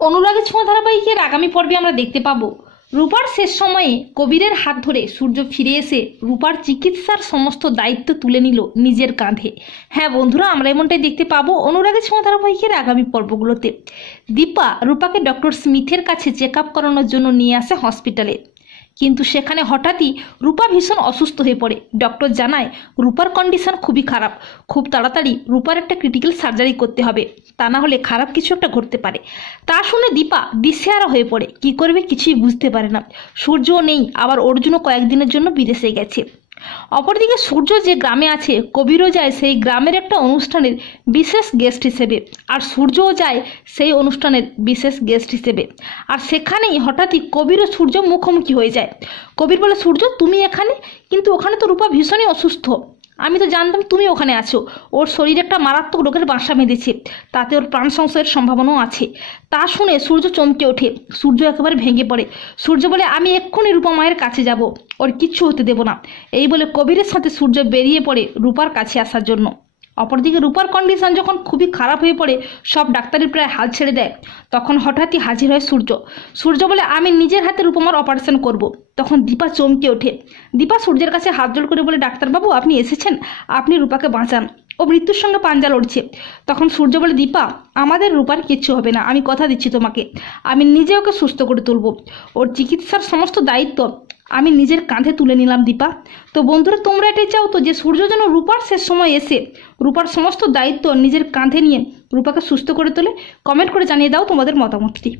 অনুরাগের ছোঁয়া ধারাবাহিকের আগামী পর্বে আমরা দেখতে পাবো রূপার শেষ সময়ে কবিরের হাত ধরে সূর্য ফিরে এসে রূপার চিকিৎসার সমস্ত দায়িত্ব তুলে নিল নিজের কাঁধে। হ্যাঁ বন্ধুরা, আমরা এমনটাই দেখতে পাবো অনুরাগের ছোঁয়া ধারাবাহিকের আগামী পর্বগুলোতে। দীপা রূপাকে ডক্টর স্মিথের কাছে চেক আপ করানোর জন্য নিয়ে আসে হসপিটালে, কিন্তু সেখানে হঠাৎই রূপা ভীষণ অসুস্থ হয়ে পড়ে। ডক্টর জানায় রূপার কন্ডিশন খুবই খারাপ, খুব তাড়াতাড়ি রূপার একটা ক্রিটিক্যাল সার্জারি করতে হবে, তা না হলে খারাপ কিছু একটা ঘটতে পারে। তা শুনে দীপা দিশেহারা হয়ে পড়ে, কি করবে কিছুই বুঝতে পারে না। সূর্যও নেই, আবার অর্জুনও কয়েকদিনের জন্য বিদেশে গেছে। অপরদিকে সূর্য যে গ্রামে আছে, কবিরও যায় সেই গ্রামের একটা অনুষ্ঠানের বিশেষ গেস্ট হিসেবে, আর সূর্যও যায় সেই অনুষ্ঠানের বিশেষ গেস্ট হিসেবে। আর সেখানেই হঠাৎই কবির ও সূর্য মুখোমুখি হয়ে যায়। কবির বলে, সূর্য তুমি এখানে? কিন্তু ওখানে তো রূপা ভীষণই অসুস্থ, আমি তো জানতাম তুমি ওখানে আছো। ওর শরীরে একটা মারাত্মক রোগের বাসা বেঁধেছে, তাতে ওর প্রাণ সংশয়ের সম্ভাবনাও আছে। তা শুনে সূর্য চমকে ওঠে, সূর্য একেবারে ভেঙে পড়ে। সূর্য বলে, আমি এক্ষুনি রূপা মায়ের কাছে যাব, ওর কিচ্ছু হতে দেব না। এই বলে কবিরের সাথে সূর্য বেরিয়ে পড়ে রূপার কাছে আসার জন্য। অপরদিকে রূপার কন্ডিশন যখন খুবই খারাপ হয়ে পড়ে, সব ডাক্তারই প্রায় হাল ছেড়ে দেয়, তখন হঠাৎই হাজির হয় সূর্য। সূর্য বলে, আমি নিজের হাতে রূপমার অপারেশন করব। তখন দীপা চমকে ওঠে। দীপা সূর্যের কাছে হাত জোড় করে বলে, ডাক্তারবাবু আপনি এসেছেন, আপনি রূপাকে বাঁচান, ও মৃত্যুর সঙ্গে পাঞ্জা লড়ছে। তখন সূর্য বলে, দীপা আমাদের রূপার কিচ্ছু হবে না, আমি কথা দিচ্ছি তোমাকে, আমি নিজে ওকে সুস্থ করে তুলব। ওর চিকিৎসার সমস্ত দায়িত্ব আমি নিজের কাঁধে তুলে নিলাম দীপা। তো বন্ধুরা, তোমরা এটাই চাও তো যে সূর্য যেন রূপার শেষ সময় এসে রূপার সমস্ত দায়িত্ব নিজের কাঁধে নিয়ে রূপাকে সুস্থ করে তোলে? কমেন্ট করে জানিয়ে দাও তোমাদের মতামতটি।